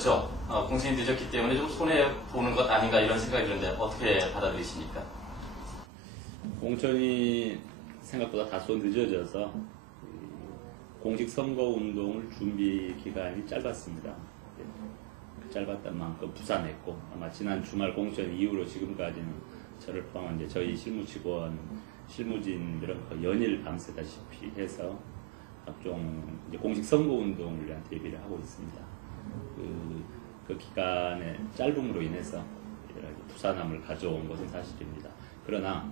늦었죠. 공천이 늦었기 때문에 좀 손해보는 것 아닌가 이런 생각이 드는데 어떻게 받아들이십니까? 공천이 생각보다 다소 늦어져서 공식 선거운동을 준비 기간이 짧았습니다. 짧았던 만큼 부산했고 아마 지난 주말 공천 이후로 지금까지는 저를 포함한 이제 저희 실무직원, 실무진들은 거의 연일 밤새다시피 해서 각종 이제 공식 선거운동을 위한 대비를 하고 있습니다. 그 기간의 짧음으로 인해서 부산함을 가져온 것은 사실입니다. 그러나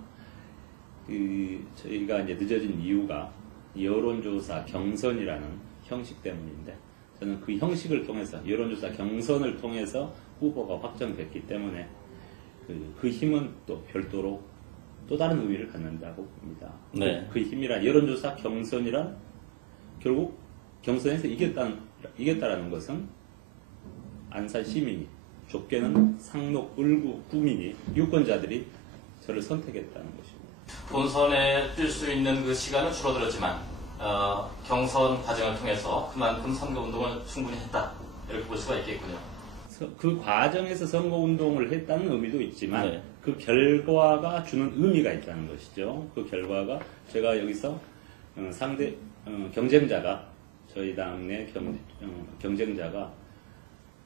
저희가 이제 늦어진 이유가 여론조사 경선이라는 형식 때문인데 저는 그 형식을 통해서 여론조사 경선을 통해서 후보가 확정됐기 때문에 그 힘은 또 별도로 또 다른 의미를 갖는다고 봅니다. 네. 그 힘이란 여론조사 경선이란 결국 경선에서 이겼다라는 것은 안산 시민이 좁게는 상록 을구 구민이 유권자들이 저를 선택했다는 것입니다. 본선에 뛸 수 있는 그 시간은 줄어들었지만 경선 과정을 통해서 그만큼 선거운동을 충분히 했다 이렇게 볼 수가 있겠군요. 그 과정에서 선거운동을 했다는 의미도 있지만 네. 그 결과가 주는 의미가 있다는 것이죠. 그 결과가 제가 여기서 상대 경쟁자가 저희 당내 경쟁자가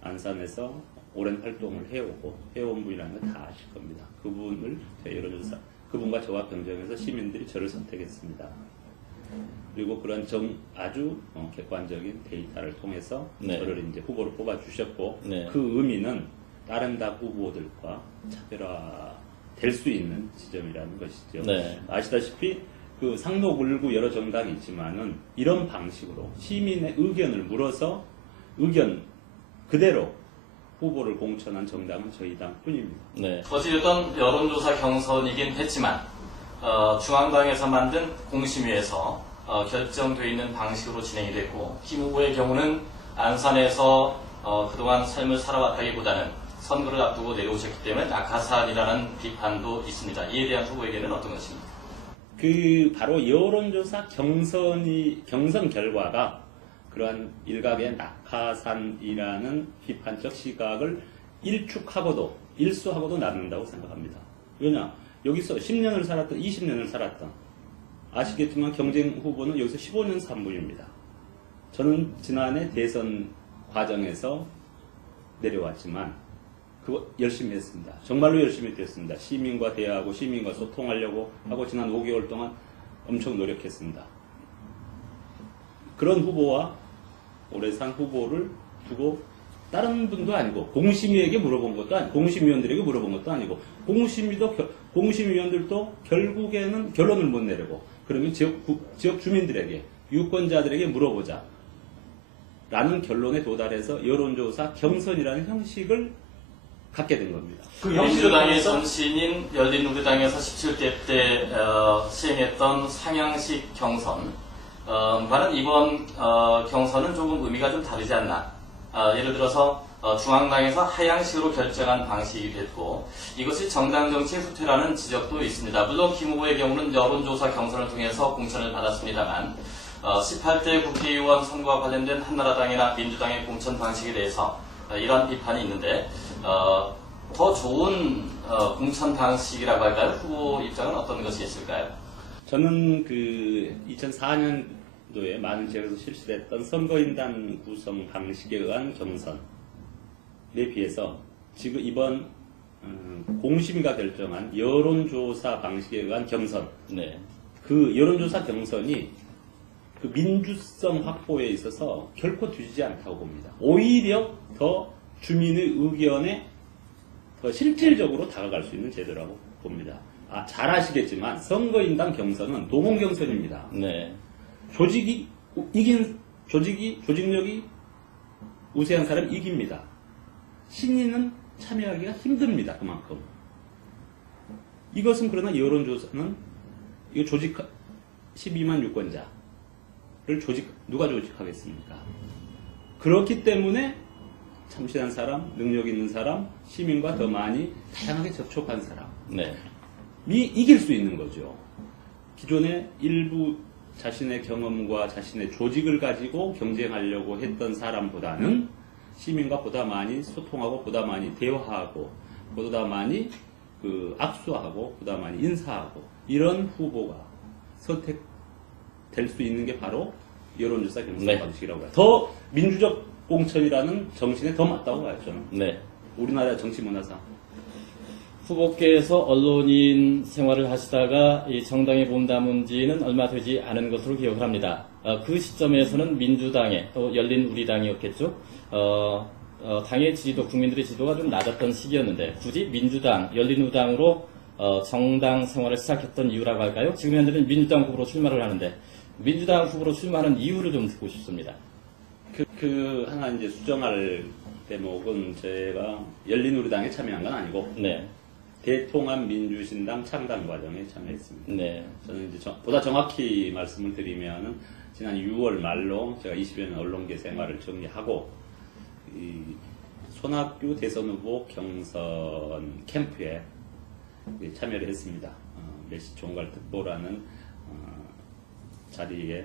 안산에서 오랜 활동을 해온 분이라는 걸 다 아실 겁니다. 그분을 여론조사 그분과 저와 경쟁해서 시민들이 저를 선택했습니다. 그리고 그런 아주 객관적인 데이터를 통해서 네. 저를 이제 후보로 뽑아주셨고 네. 그 의미는 다른 당 후보들과 차별화될 수 있는 지점이라는 것이죠. 네. 아시다시피 그 상록 을구 여러 정당이 있지만은 이런 방식으로 시민의 의견을 물어서 의견 그대로 후보를 공천한 정당은 저희 당뿐입니다. 네. 어찌됐든 여론조사 경선이긴 했지만 중앙당에서 만든 공심위에서 결정되어 있는 방식으로 진행이 됐고 김 후보의 경우는 안산에서 그동안 삶을 살아왔다기보다는 선거를 앞두고 내려오셨기 때문에 낙하산이라는 비판도 있습니다. 이에 대한 후보에게는 어떤 것입니까? 바로 여론조사 경선 결과가 그러한 일각의 낙하산이라는 비판적 시각을 일수하고도 남는다고 생각합니다. 왜냐? 여기서 10년을 살았던, 20년을 살았던, 아시겠지만 경쟁 후보는 여기서 15년 산분입니다. 저는 지난해 대선 과정에서 내려왔지만, 그거 열심히 했습니다. 정말로 열심히 됐습니다. 시민과 대화하고 시민과 소통하려고 하고 지난 5개월 동안 엄청 노력했습니다. 그런 후보와 오래 산 후보를 두고 다른 분도 아니고 공심위에게 물어본 것도 아니고 공심위원들에게 물어본 것도 아니고 공심위원들도 결국에는 결론을 못 내리고 그러면 지역 주민들에게 유권자들에게 물어보자 라는 결론에 도달해서 여론조사 경선이라는 형식을 갖게 된 겁니다. 민주당의 전신인 열린우리당에서 17대 때 시행했던 상향식 경선 과는 이번 경선은 조금 의미가 좀 다르지 않나. 예를 들어서 중앙당에서 하향식으로 결정한 방식이 됐고 이것이 정당 정치의 후퇴라는 지적도 있습니다. 물론 김 후보의 경우는 여론조사 경선을 통해서 공천을 받았습니다만 18대 국회의원 선거와 관련된 한나라당이나 민주당의 공천 방식에 대해서 이러한 비판이 있는데 더 좋은 공천 방식이라고 할까요? 후보 입장은 어떤 것이 있을까요? 저는 2004년도에 많은 지역에서 실시됐던 선거인단 구성 방식에 의한 경선에 비해서 지금 이번 공심위가 결정한 여론조사 방식에 의한 경선, 네. 그 여론조사 경선이 그 민주성 확보에 있어서 결코 뒤지지 않다고 봅니다. 오히려 더 주민의 의견에 더 실질적으로 다가갈 수 있는 제도라고 봅니다. 잘 아시겠지만 선거인단 경선은 동원 경선입니다. 네. 조직력이 우세한 사람이 이깁니다. 신인은 참여하기가 힘듭니다. 그만큼. 이것은 그러나 여론조사는 이거 12만 유권자를 누가 조직하겠습니까? 그렇기 때문에 참신한 사람, 능력 있는 사람, 시민과 더 많이 다양하게 접촉한 사람이 네. 이길 수 있는 거죠. 기존에 일부 자신의 경험과 자신의 조직을 가지고 경쟁하려고 했던 사람보다는 시민과 보다 많이 소통하고 보다 많이 대화하고 보다 많이 그 악수하고 보다 많이 인사하고 이런 후보가 선택될 수 있는 게 바로 여론조사 경선 네. 방식이라고 해요. 더 민주적 공천이라는 정신에 더 맞다고 봐요, 저는. 네. 우리나라 정치 문화상. 후보께서 언론인 생활을 하시다가 이 정당에 몸담은 지는 얼마 되지 않은 것으로 기억을 합니다. 그 시점에서는 민주당에 또 열린우리당이었겠죠. 당의 지지도, 국민들의 지지도가 좀 낮았던 시기였는데 굳이 민주당, 열린우리당으로 정당 생활을 시작했던 이유라고 할까요? 지금 현재는 민주당 후보로 출마를 하는데 민주당 후보로 출마하는 이유를 좀 듣고 싶습니다. 하나 이제 수정할 대목은 제가 열린우리당에 참여한 건 아니고 네. 대통합민주신당 창당 과정에 참여했습니다. 네. 저는 이제 보다 정확히 말씀을 드리면은 지난 6월 말로 제가 20여 년 언론계 생활을 정리하고 이 손학규 대선 후보 경선 캠프에 참여를 했습니다. 메시 총괄 특보라는 자리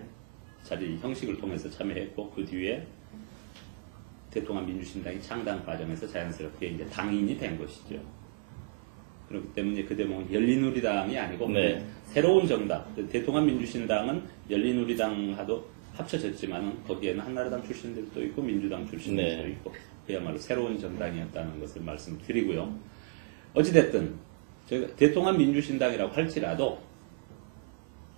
형식을 통해서 참여했고 그 뒤에 대통합민주신당이 창당 과정에서 자연스럽게 이제 당인이 된 것이죠. 그렇기 때문에 그 대목은 열린우리당이 아니고 네. 새로운 정당, 대통합민주신당은 열린우리당하고 합쳐졌지만 거기에는 한나라당 출신들도 있고 민주당 출신들도 네. 있고 그야말로 새로운 정당이었다는 것을 말씀드리고요. 어찌됐든 저희가 대통합민주신당이라고 할지라도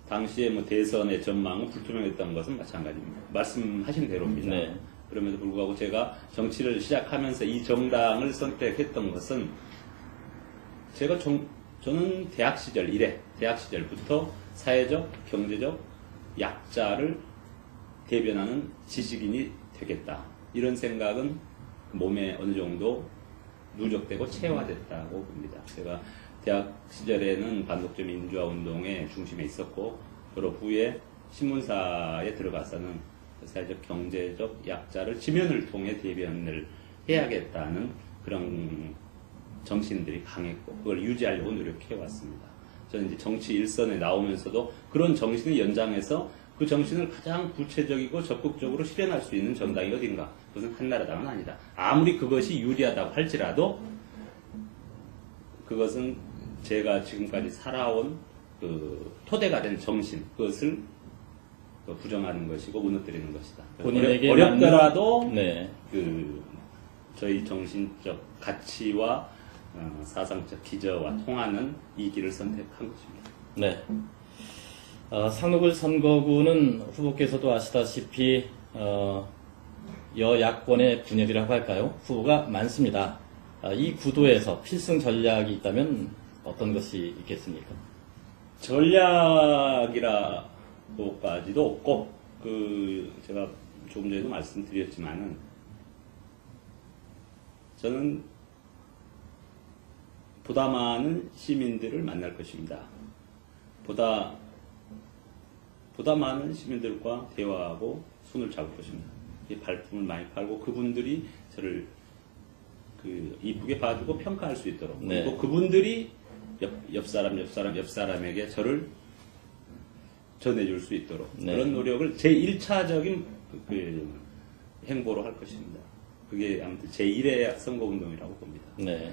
당시에 뭐 대선의 전망은 불투명했던 것은 마찬가지입니다. 말씀하신 대로입니다. 네. 그럼에도 불구하고 제가 정치를 시작하면서 이 정당을 선택했던 것은 제가 저는 대학 시절부터 사회적, 경제적 약자를 대변하는 지식인이 되겠다. 이런 생각은 몸에 어느 정도 누적되고 체화됐다고 봅니다. 제가 대학 시절에는 반독점 민주화 운동의 중심에 있었고 졸업 후에 신문사에 들어가서는 사회적, 경제적 약자를 지면을 통해 대변을 해야겠다는 그런 정신들이 강했고 그걸 유지하려고 노력해왔습니다. 저는 이제 정치 일선에 나오면서도 그런 정신의 연장에서 그 정신을 가장 구체적이고 적극적으로 실현할 수 있는 정당이 어딘가? 그것은 한나라당은 아니다. 아무리 그것이 유리하다고 할지라도 그것은 제가 지금까지 살아온 그 토대가 된 정신, 그것을 부정하는 것이고 무너뜨리는 것이다. 본인에게 어렵더라도 네. 그 저희 정신적 가치와 사상적 기저와 통하는 이 길을 선택한 것입니다. 네. 상록을 선거구는 후보께서도 아시다시피 여야권의 분열이라고 할까요? 후보가 많습니다. 이 구도에서 필승 전략이 있다면 어떤 것이 있겠습니까? 전략이라고까지도 없고 제가 조금 전에도 말씀드렸지만은 저는 보다 많은 시민들을 만날 것입니다. 보다 많은 시민들과 대화하고 손을 잡을 것입니다. 이 발품을 많이 팔고 그분들이 저를 이쁘게 봐주고 평가할 수 있도록 네. 그리고 그분들이 옆 사람에게 저를 전해줄 수 있도록 네. 그런 노력을 제 1차적인 행보로 할 것입니다. 그게 아무튼 제 1의 선거운동이라고 봅니다. 네.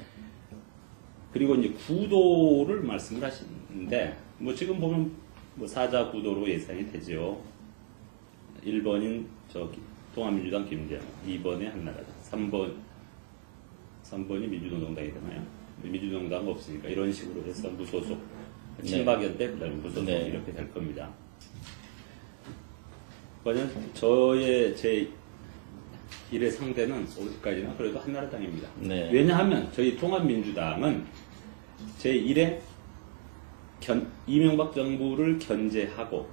그리고 이제 구도를 말씀을 하시는데 뭐 지금 보면 뭐 사자 구도로 예상이 되죠. 1번인 통합민주당 김재원, 2번에 한나라당, 3번이 민주노동당이 되나요? 민주노동당 없으니까 이런 식으로 해서 무소속, 친박연대, 그다음에 무소속 네. 이렇게 될 겁니다. 과연 제 1의 상대는 어디까지나 그래도 한나라당입니다. 네. 왜냐하면 저희 통합민주당은 제1의 이명박 정부를 견제하고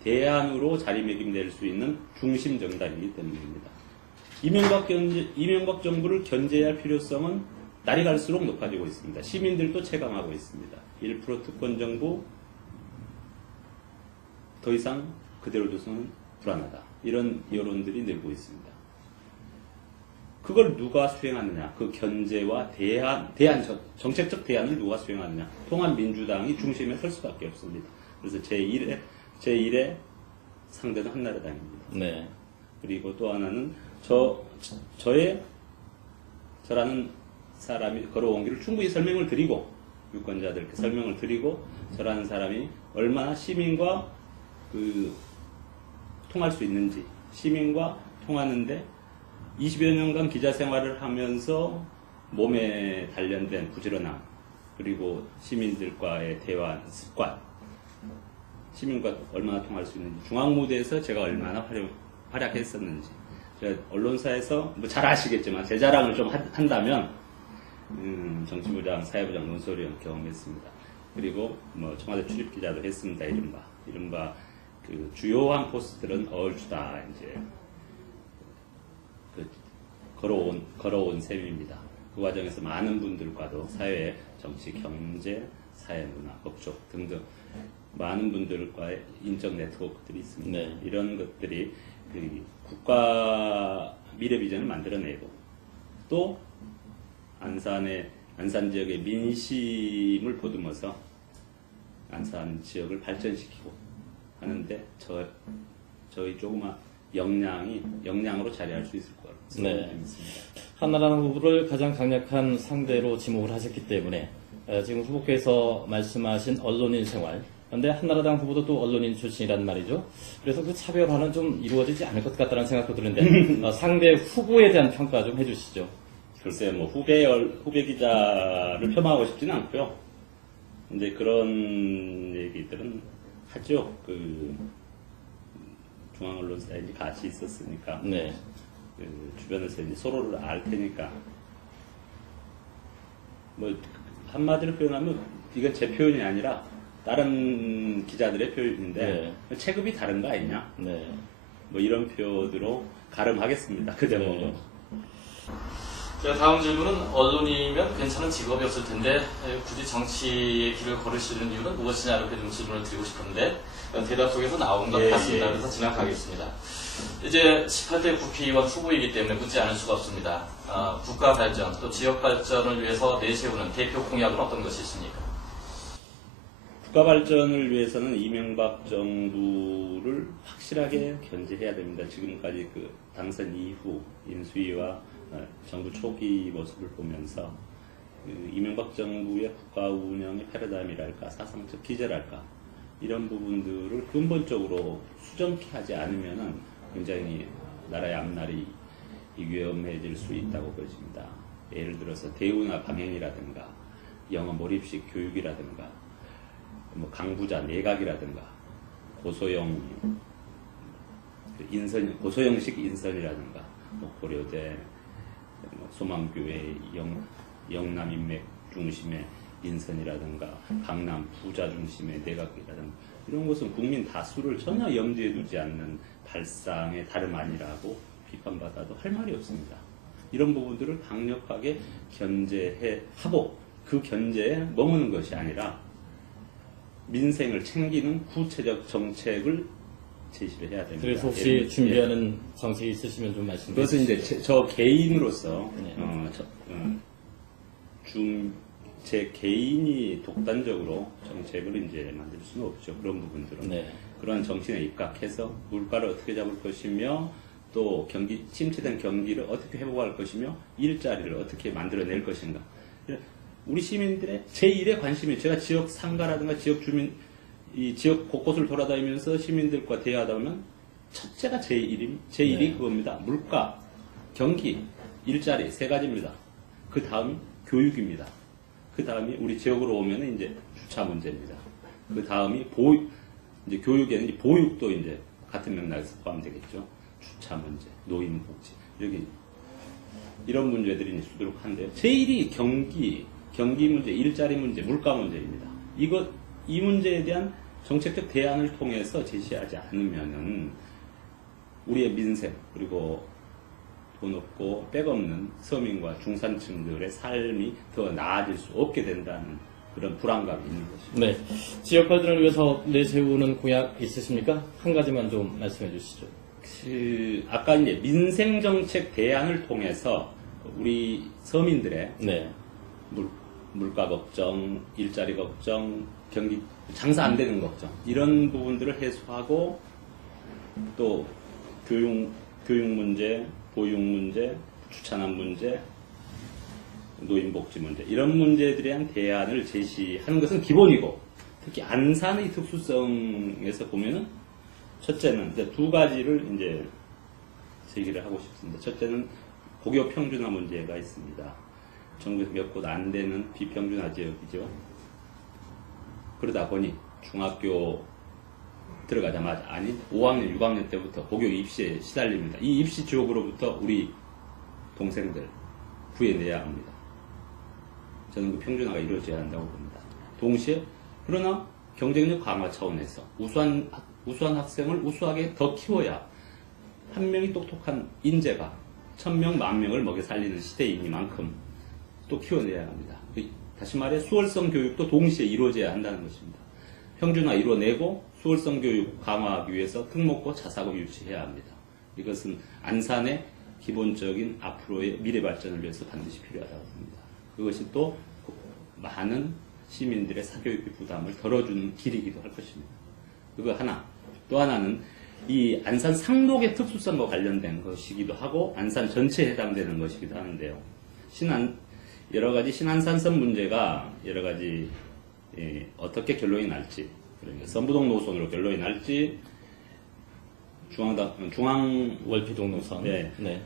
대안으로 자리매김될 수 있는 중심 정당이기 때문입니다. 이명박 정부를 견제해야 할 필요성은 날이 갈수록 높아지고 있습니다. 시민들도 체감하고 있습니다. 1% 특권 정부 더 이상 그대로 둬서는 불안하다. 이런 여론들이 늘고 있습니다. 그걸 누가 수행하느냐? 그 견제와 정책적 대안을 누가 수행하느냐? 통합민주당이 중심에 설 수밖에 없습니다. 그래서 제1의 상대는 한나라당입니다. 네. 그리고 또 하나는 저라는 사람이 걸어온 길을 충분히 설명을 드리고, 유권자들께 설명을 드리고, 저라는 사람이 얼마나 시민과 통할 수 있는지, 시민과 통하는데 20여 년간 기자 생활을 하면서 몸에 단련된 부지런함, 그리고 시민들과의 대화 습관, 시민과 얼마나 통할 수 있는지, 중앙무대에서 제가 얼마나 활약했었는지, 제가 언론사에서 뭐 잘 아시겠지만 제 자랑을 좀 한다면 정치부장, 사회부장, 논설위원 경험했습니다. 그리고 뭐 청와대 출입기자도 했습니다. 이른바 그 주요한 포스트들은 어울주다 이제 걸어온 셈입니다. 그 과정에서 많은 분들과도 사회, 정치, 경제, 사회, 문화, 법적 등등 많은 분들과의 인적 네트워크들이 있습니다. 네. 이런 것들이 그 국가 미래 비전을 만들어내고, 또 안산 지역의 민심을 보듬어서 안산 지역을 발전시키고 하는데 저희 조그만 역량으로 자리할 수 있을 거라고 생각합니다. 한나라당 후보를 가장 강력한 상대로 지목을 하셨기 때문에 지금 후보께서 말씀하신 언론인 생활, 그런데 한나라당 후보도 또 언론인 출신이란 말이죠. 그래서 그 차별화는 좀 이루어지지 않을 것 같다는 생각도 드는데 상대 후보에 대한 평가 좀 해주시죠. 글쎄요, 뭐 후배 기자를 폄하하고 싶지는 않고요. 이제 그런 얘기들은 하죠. 그 중앙 언론사에 이제 같이 있었으니까. 네. 그 주변에서 이제 서로를 알 테니까. 뭐 한마디로 표현하면 이건 제 표현이 아니라 다른 기자들의 표현인데 체급이 다른 거 아니냐? 네. 뭐 이런 표현으로 가름하겠습니다. 그 대목은. 자, 다음 질문은 언론이면 괜찮은 직업이 없을 텐데 굳이 정치의 길을 걸으시는 이유는 무엇이냐 이렇게 좀 질문을 드리고 싶은데 대답 속에서 나온 것 같습니다. 그래서 지나가겠습니다. 이제 18대 국회의원 후보이기 때문에 묻지 않을 수가 없습니다. 국가 발전 또 지역 발전을 위해서 내세우는 대표 공약은 어떤 것이 있습니까? 국가 발전을 위해서는 이명박 정부를 확실하게 견제해야 됩니다. 지금까지 그 당선 이후 인수위와 정부 초기 모습을 보면서 그 이명박 정부의 국가 운영의 패러다임이랄까, 사상적 기제랄까, 이런 부분들을 근본적으로 수정케 하지 않으면은 굉장히 나라의 앞날이 위험해질 수 있다고 보여집니다. 예를 들어서 대우나 방향이라든가, 영어 몰입식 교육이라든가, 뭐 강부자 내각이라든가, 고소형식 인선이라든가, 뭐 고려대, 소망교회 영남인맥 중심의 인선이라든가, 강남 부자 중심의 내각이라든가, 이런 것은 국민 다수를 전혀 염두에 두지 않는 발상의 다름 아니라고 비판받아도 할 말이 없습니다. 이런 부분들을 강력하게 견제하고 그 견제에 머무는 것이 아니라 민생을 챙기는 구체적 정책을 제시를 해야 됩니다. 그래서 혹시 준비하는 정책이 있으시면 좀 말씀해 그것은 주시죠. 이제 저 개인으로서 네. 제 개인이 독단적으로 정책을 이제 만들 수는 없죠. 그런 부분들은. 네. 그런 정신에 입각해서 물가를 어떻게 잡을 것이며, 또 침체된 경기를 어떻게 회복할 것이며, 일자리를 어떻게 만들어낼 것인가. 우리 시민들의 제1의 관심이, 제가 지역 상가라든가 지역 주민, 이 지역 곳곳을 돌아다니면서 시민들과 대화하다 보면 첫째가 제1이 네. 그겁니다. 물가, 경기, 일자리 세 가지입니다. 그 다음이 교육입니다. 그 다음이 우리 지역으로 오면 이제 주차 문제입니다. 그 다음이 이제 교육에는 이제 보육도 이제 같은 맥락에서 포함되겠죠. 주차 문제, 노인 복지, 이런 문제들이 이제 수두룩한데요. 제1이 경기 문제, 일자리 문제, 물가 문제입니다. 이 문제에 대한 정책적 대안을 통해서 제시하지 않으면은 우리의 민생, 그리고 돈 없고 백 없는 서민과 중산층들의 삶이 더 나아질 수 없게 된다는 그런 불안감이 있는 것입니다. 네. 지역 발전을 위해서 내세우는 공약 있으십니까? 한 가지만 좀 말씀해 주시죠. 아까 이제 민생 정책 대안을 통해서 우리 서민들의 네. 물가 걱정, 일자리 걱정, 경기 장사 안 되는 걱정, 이런 부분들을 해소하고, 또 교육 문제, 보육 문제, 주차난 문제, 노인복지 문제 이런 문제들에 대한 대안을 제시하는 것은 기본이고 특히 안산의 특수성에서 보면은 첫째는 이제 두 가지를 이제 제기를 하고 싶습니다. 첫째는 고교 평준화 문제가 있습니다. 전국에서 몇 곳 안 되는 비평준화 지역이죠. 그러다 보니 중학교 들어가자마자 아니 5학년, 6학년 때부터 고교 입시에 시달립니다. 이 입시 지옥으로부터 우리 동생들 구해내야 합니다. 저는 그 평준화가 이루어져야 한다고 봅니다. 동시에 그러나 경쟁력 강화 차원에서 우수한 학생을 우수하게 더 키워야 한 명이 똑똑한 인재가 1000명, 10,000명을 먹여 살리는 시대이니만큼 또 키워내야 합니다. 다시 말해 수월성 교육도 동시에 이루어져야 한다는 것입니다. 평준화 이루어내고 수월성 교육 강화하기 위해서 특목고 자사고 유치해야 합니다. 이것은 안산의 기본적인 앞으로의 미래 발전을 위해서 반드시 필요하다고 봅니다. 그것이 또 많은 시민들의 사교육비 부담을 덜어주는 길이기도 할 것입니다. 그거 하나. 또 하나는 이 안산 상록의 특수성과 관련된 것이기도 하고 안산 전체에 해당되는 것이기도 하는데요. 여러 가지 신안산선 문제가 여러 가지 어떻게 결론이 날지, 그러니까 선부동 노선으로 결론이 날지, 중앙 월피동 노선, 네, 네.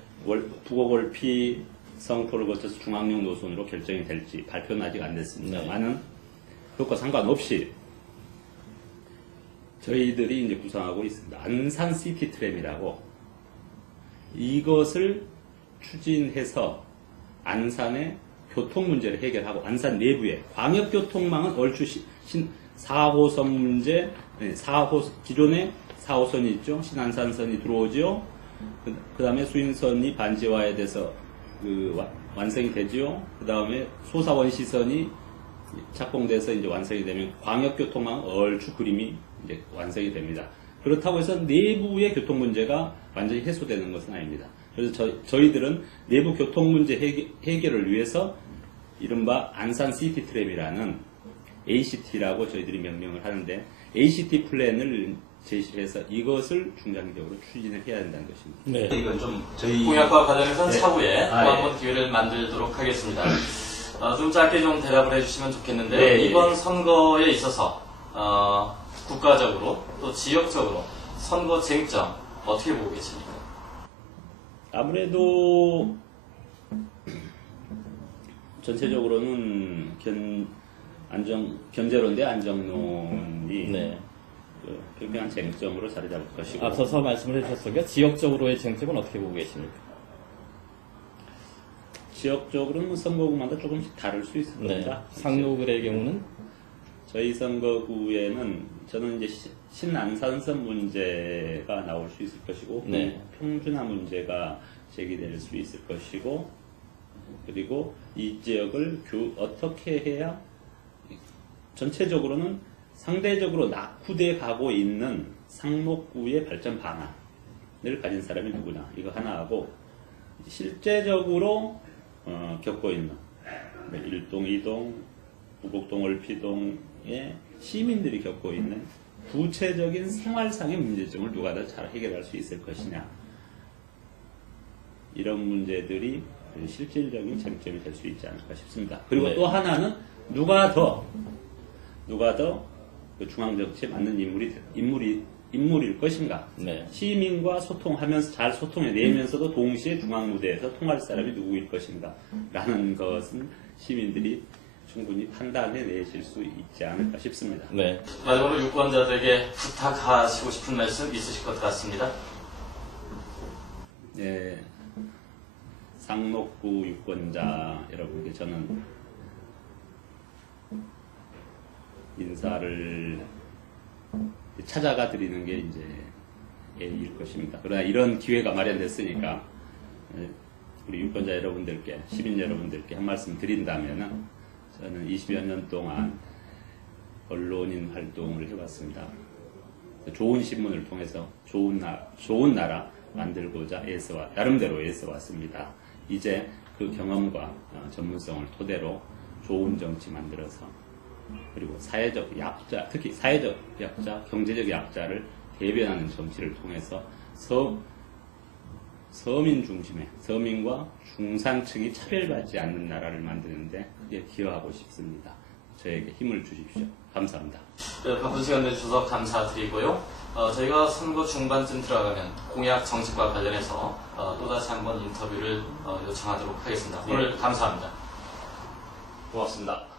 북옥 월피 성포를 거쳐서 중앙역 노선으로 결정이 될지 발표는 아직 안 됐습니다만은 그것과 상관없이 저희들이 이제 구상하고 있습니다. 안산 시티 트램이라고 이것을 추진해서 안산의 교통 문제를 해결하고 안산 내부의 광역교통망은 얼추 4호선 문제, 기존에 4호선이 있죠. 신안산선이 들어오죠. 그 다음에 수인선이 반지화에 대해서 완성이 되죠. 그 다음에 소사원시선이 착공돼서 이제 완성이 되면 광역교통망 얼추 그림이 이제 완성이 됩니다. 그렇다고 해서 내부의 교통 문제가 완전히 해소되는 것은 아닙니다. 그래서 저희들은 내부 교통 문제 해결을 위해서 이른바 안산 시티 트램이라는 ACT라고 저희들이 명명을 하는데 ACT 플랜을 제시해서 이것을 중장기적으로 추진을 해야 된다는 것입니다. 네. 이건 좀 저희 공약과 관련해서는 네. 차후에 또 한 번 기회를 만들도록 하겠습니다. 좀 짧게 좀 대답을 해주시면 좋겠는데요. 네. 이번 선거에 있어서 국가적으로 또 지역적으로 선거 쟁점 어떻게 보고 계십니까? 아무래도 전체적으로는 견제론 대 안정론이 네. 굉장한 쟁점으로 자리 잡을 것이고 앞서서 말씀을 해주셨으니까 지역적으로의 쟁점은 어떻게 보고 계십니까? 지역적으로는 선거구마다 조금씩 다를 수 있을 겁니다. 상록의 경우는 저희 선거구에는 저는 이제 신안산선 문제가 나올 수 있을 것이고 네. 평준화 문제가 제기될 수 있을 것이고 그리고 이 지역을 어떻게 해야 전체적으로는 상대적으로 낙후돼 가고 있는 상록구의 발전 방안을 가진 사람이 누구냐 이거 하나하고 실제적으로 겪고 있는 일동, 이동, 북곡동, 월피동의 시민들이 겪고 있는 구체적인 생활상의 문제점을 누가 더 잘 해결할 수 있을 것이냐 이런 문제들이 실질적인 쟁점이 될 수 있지 않을까 싶습니다. 그리고 네. 또 하나는 누가 더 그 중앙정치에 맞는 인물일 것인가. 네. 시민과 소통하면서 잘 소통해내면서도 동시에 중앙무대에서 통할 사람이 누구일 것인가 라는 것은 시민들이 충분히 판단해내실 수 있지 않을까 싶습니다. 네. 마지막으로 유권자들에게 부탁하시고 싶은 말씀 있으실 것 같습니다. 네, 상록구 유권자 여러분께 저는 인사를 찾아가 드리는 게 이제 예의일 것입니다. 그러나 이런 기회가 마련됐으니까 우리 유권자 여러분들께, 시민 여러분들께 한 말씀 드린다면은 저는 20여 년 동안 언론인 활동을 해왔습니다. 좋은 신문을 통해서 좋은 나라 만들고자 나름대로 애써왔습니다. 이제 그 경험과 전문성을 토대로 좋은 정치 만들어서 그리고 사회적 약자, 특히 사회적 약자, 경제적 약자를 대변하는 정치를 통해서 서민 중심의 서민과 중산층이 차별받지 않는 나라를 만드는데 기여하고 싶습니다. 저에게 힘을 주십시오. 감사합니다. 네, 바쁜 시간 내주셔서 감사드리고요. 저희가 선거 중반쯤 들어가면 공약 정책과 관련해서 또다시 한번 인터뷰를 요청하도록 하겠습니다. 오늘 감사합니다. 고맙습니다.